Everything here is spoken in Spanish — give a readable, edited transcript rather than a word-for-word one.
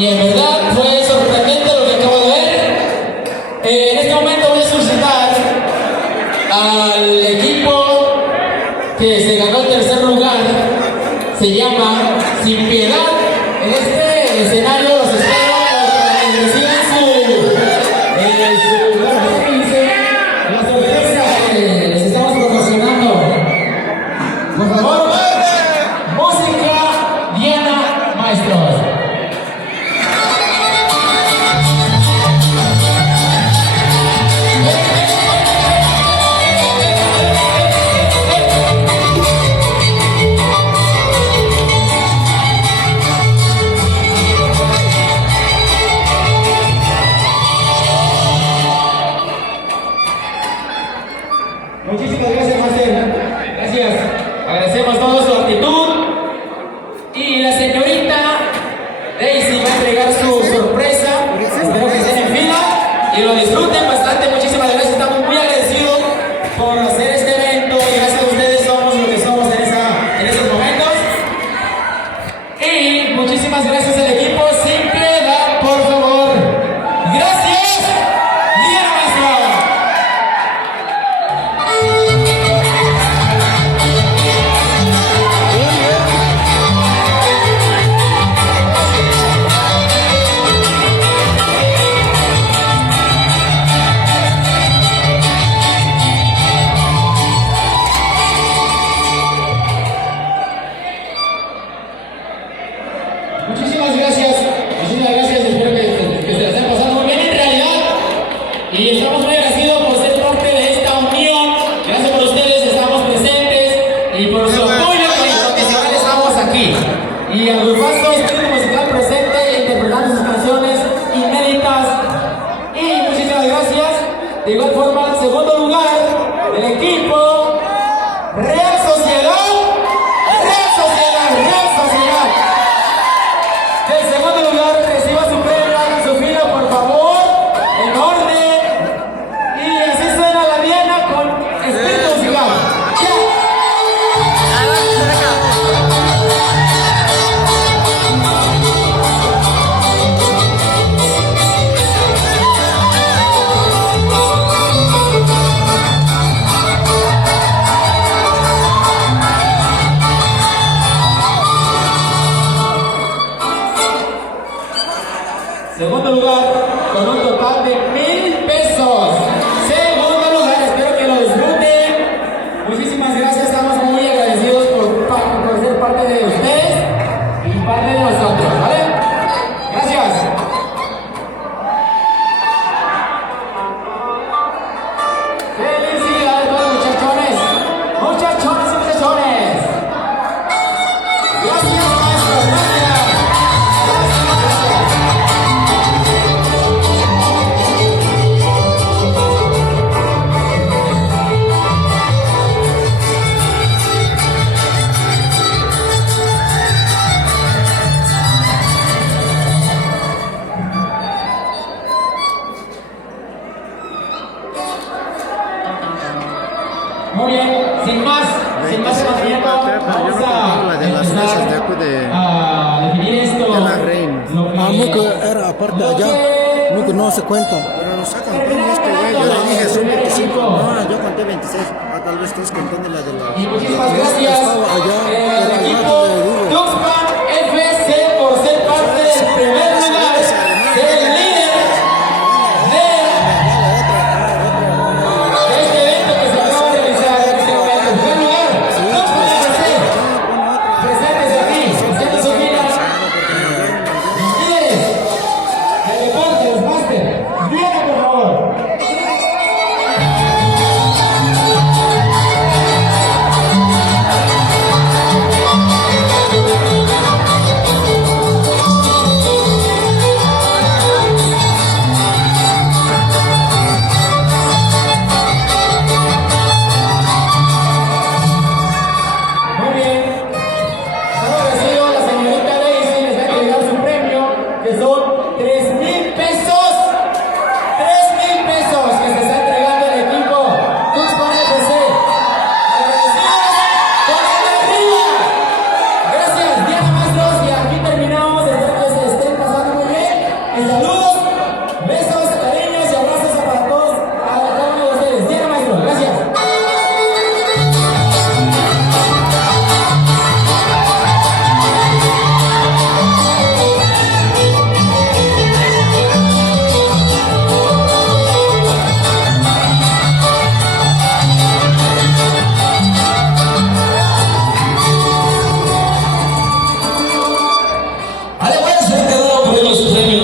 y en verdad fue sorprendente lo que acabo de ver. En este momento voy a solicitar al equipo que se ganó el tercer lugar, se llama Sin Piedad. En este escenario los espero para que reciban la sorpresa que les estamos promocionando. Por favor, música Diana Maestros. Muchísimas gracias, Marcel. Gracias. Agradecemos toda su actitud. Y la señorita Daisy va a entregar su sorpresa. Espero que estén en fila y lo disfruten bastante. Muchísimas gracias. Estamos muy agradecidos por hacer este evento. Y gracias a ustedes somos lo que somos en estos momentos. Y muchísimas gracias al equipo Sin Piedad, por favor. Gracias. Diana Maestro. Muchísimas gracias, espero que se la estén pasando muy bien en realidad y estamos muy agradecidos por ser parte de esta unión. Gracias por ustedes, estamos presentes y por su apoyo incondicional estamos aquí. Y al grupazo Espíritu Musical presente interpretando sus canciones inéditas y muchísimas gracias. De igual forma, segundo lugar, el equipo Real Sociedad. El segundo lugar, reciba su premio, hagan su fila, por favor, en orden. Y así suena la Diana con Espíritu Musical. Segundo lugar, con un total de 1,000 pesos. Segundo lugar, espero que lo disfruten. Muchísimas gracias, estamos muy agradecidos por ser parte de ustedes y parte de nosotros, ¿vale? Gracias. Felicidades a los muchachones y muchachones. Gracias, maestros, gracias. Muy bien, sin más tiempo, vamos a definir esto. Era aparte allá, no se cuenta. Pero nos sacan premios güey. Yo le dije son 25. No, yo conté 26. Tal vez estás contando la de la. Y muchísimas gracias. Estaba allá, El equipo Tuxpan